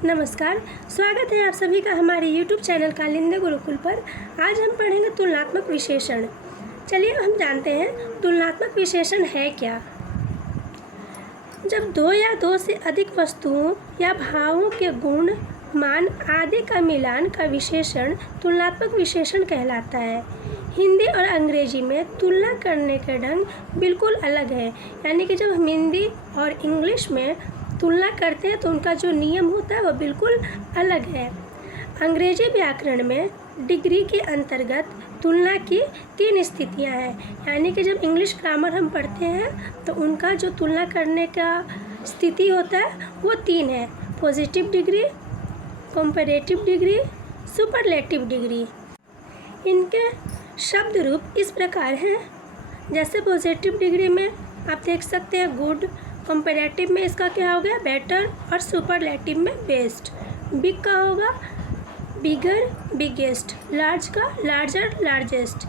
नमस्कार, स्वागत है आप सभी का हमारे YouTube चैनल कालिंदी गुरुकुल पर। आज हम पढ़ेंगे तुलनात्मक विशेषण। चलिए हम जानते हैं तुलनात्मक विशेषण है क्या। जब दो या दो से अधिक वस्तुओं या भावों के गुण, मान आदि का मिलान का विशेषण तुलनात्मक विशेषण कहलाता है। हिंदी और अंग्रेजी में तुलना करने का ढंग बिल्कुल अलग है, यानी कि जब हम हिंदी और इंग्लिश में तुलना करते हैं तो उनका जो नियम होता है वो बिल्कुल अलग है। अंग्रेजी व्याकरण में डिग्री के अंतर्गत तुलना की 3 स्थितियां हैं, यानी कि जब इंग्लिश ग्रामर हम पढ़ते हैं तो उनका जो तुलना करने का स्थिति होता है वो 3 है: positive degree, comparative degree, superlative degree. इनके शब्द रूप इस प्रकार हैं। जैसे पॉजिटिव डिग्री में आप देख सकते हैं गुड, कंपैरेटिव में इसका क्या हो गया बेटर, और सुपरलेटिव में बेस्ट। बिग का होगा बिगर, बिगेस्ट, लार्ज का लार्जर, लार्जेस्ट।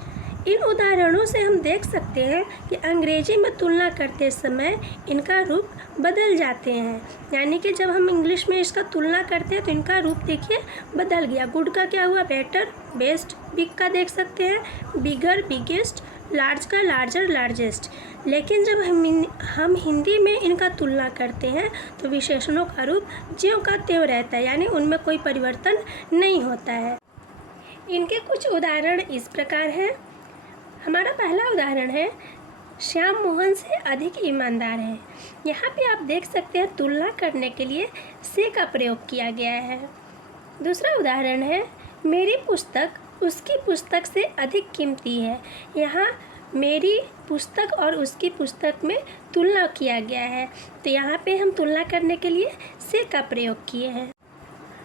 इन उदाहरणों से हम देख सकते हैं कि अंग्रेजी में तुलना करते समय इनका रूप बदल जाते हैं, यानी कि जब हम इंग्लिश में इसका तुलना करते हैं तो इनका रूप देखिए बदल गया। गुड का क्या हुआ बेटर, बेस्ट। बिग का देख सकते हैं बिगर, बिगेस्ट, लार्ज का लार्जर, लार्जेस्ट। लेकिन जब हम हिंदी में इनका तुलना करते हैं तो विशेषणों का रूप ज्यों का त्यों रहता है, यानी उनमें कोई परिवर्तन नहीं होता है। इनके कुछ उदाहरण इस प्रकार हैं। हमारा पहला उदाहरण है श्याम मोहन से अधिक ईमानदार है। यहाँ पे आप देख सकते हैं तुलना करने के लिए से का प्रयोग किया गया है। दूसरा उदाहरण है मेरी पुस्तक उसकी पुस्तक से अधिक कीमती है। यहाँ मेरी पुस्तक और उसकी पुस्तक में तुलना किया गया है, तो यहाँ पे हम तुलना करने के लिए से का प्रयोग किए हैं।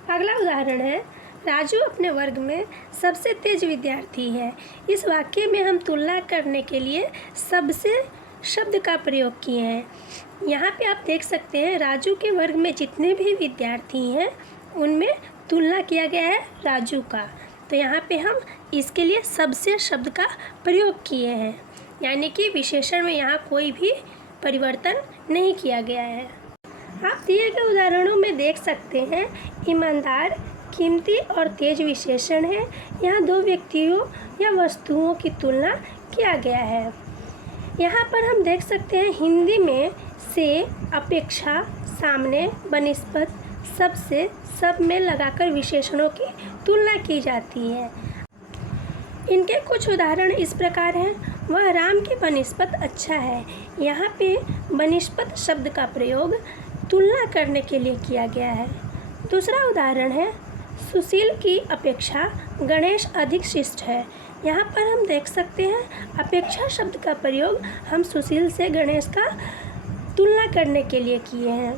अगला उदाहरण है राजू अपने वर्ग में सबसे तेज विद्यार्थी है। इस वाक्य में हम तुलना करने के लिए सबसे शब्द का प्रयोग किए हैं। यहाँ पे आप देख सकते हैं राजू के वर्ग में जितने भी विद्यार्थी हैं उनमें तुलना किया गया है राजू का, तो यहाँ पे हम इसके लिए सबसे शब्द का प्रयोग किए हैं, यानी कि विशेषण में यहाँ कोई भी परिवर्तन नहीं किया गया है। आप दिए गए उदाहरणों में देख सकते हैं ईमानदार, कीमती और तेज विशेषण है। यहाँ 2 व्यक्तियों या वस्तुओं की तुलना किया गया है। यहाँ पर हम देख सकते हैं हिंदी में से, अपेक्षा, सामने, बनिस्बत, सबसे, सब में लगाकर विशेषणों की तुलना की जाती है। इनके कुछ उदाहरण इस प्रकार हैं। वह राम की बनिस्बत अच्छा है। यहाँ पे बनिस्बत शब्द का प्रयोग तुलना करने के लिए किया गया है। दूसरा उदाहरण है सुशील की अपेक्षा गणेश अधिक शिष्ट है। यहाँ पर हम देख सकते हैं अपेक्षा शब्द का प्रयोग हम सुशील से गणेश का तुलना करने के लिए किए हैं।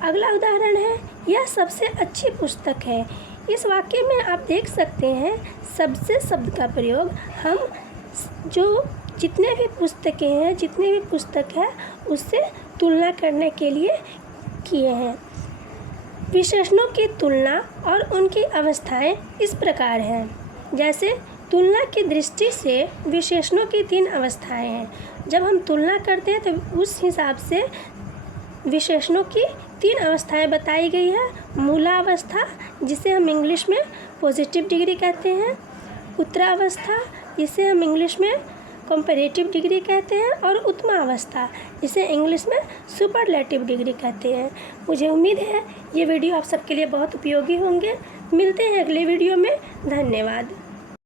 अगला उदाहरण है यह सबसे अच्छी पुस्तक है। इस वाक्य में आप देख सकते हैं सबसे शब्द का प्रयोग हम जो जितने भी पुस्तकें हैं, जितने भी पुस्तक है उससे तुलना करने के लिए किए हैं। विशेषणों की तुलना और उनकी अवस्थाएं इस प्रकार हैं। जैसे तुलना की दृष्टि से विशेषणों की 3 अवस्थाएं हैं। जब हम तुलना करते हैं तो उस हिसाब से विशेषणों की 3 अवस्थाएं बताई गई है। मूलावस्था जिसे हम इंग्लिश में पॉजिटिव डिग्री कहते हैं, उत्तरावस्था जिसे हम इंग्लिश में कंपैरेटिव डिग्री कहते हैं, और उत्तमावस्था जिसे इंग्लिश में सुपरलेटिव डिग्री कहते हैं। मुझे उम्मीद है ये वीडियो आप सबके लिए बहुत उपयोगी होंगे। मिलते हैं अगले वीडियो में। धन्यवाद।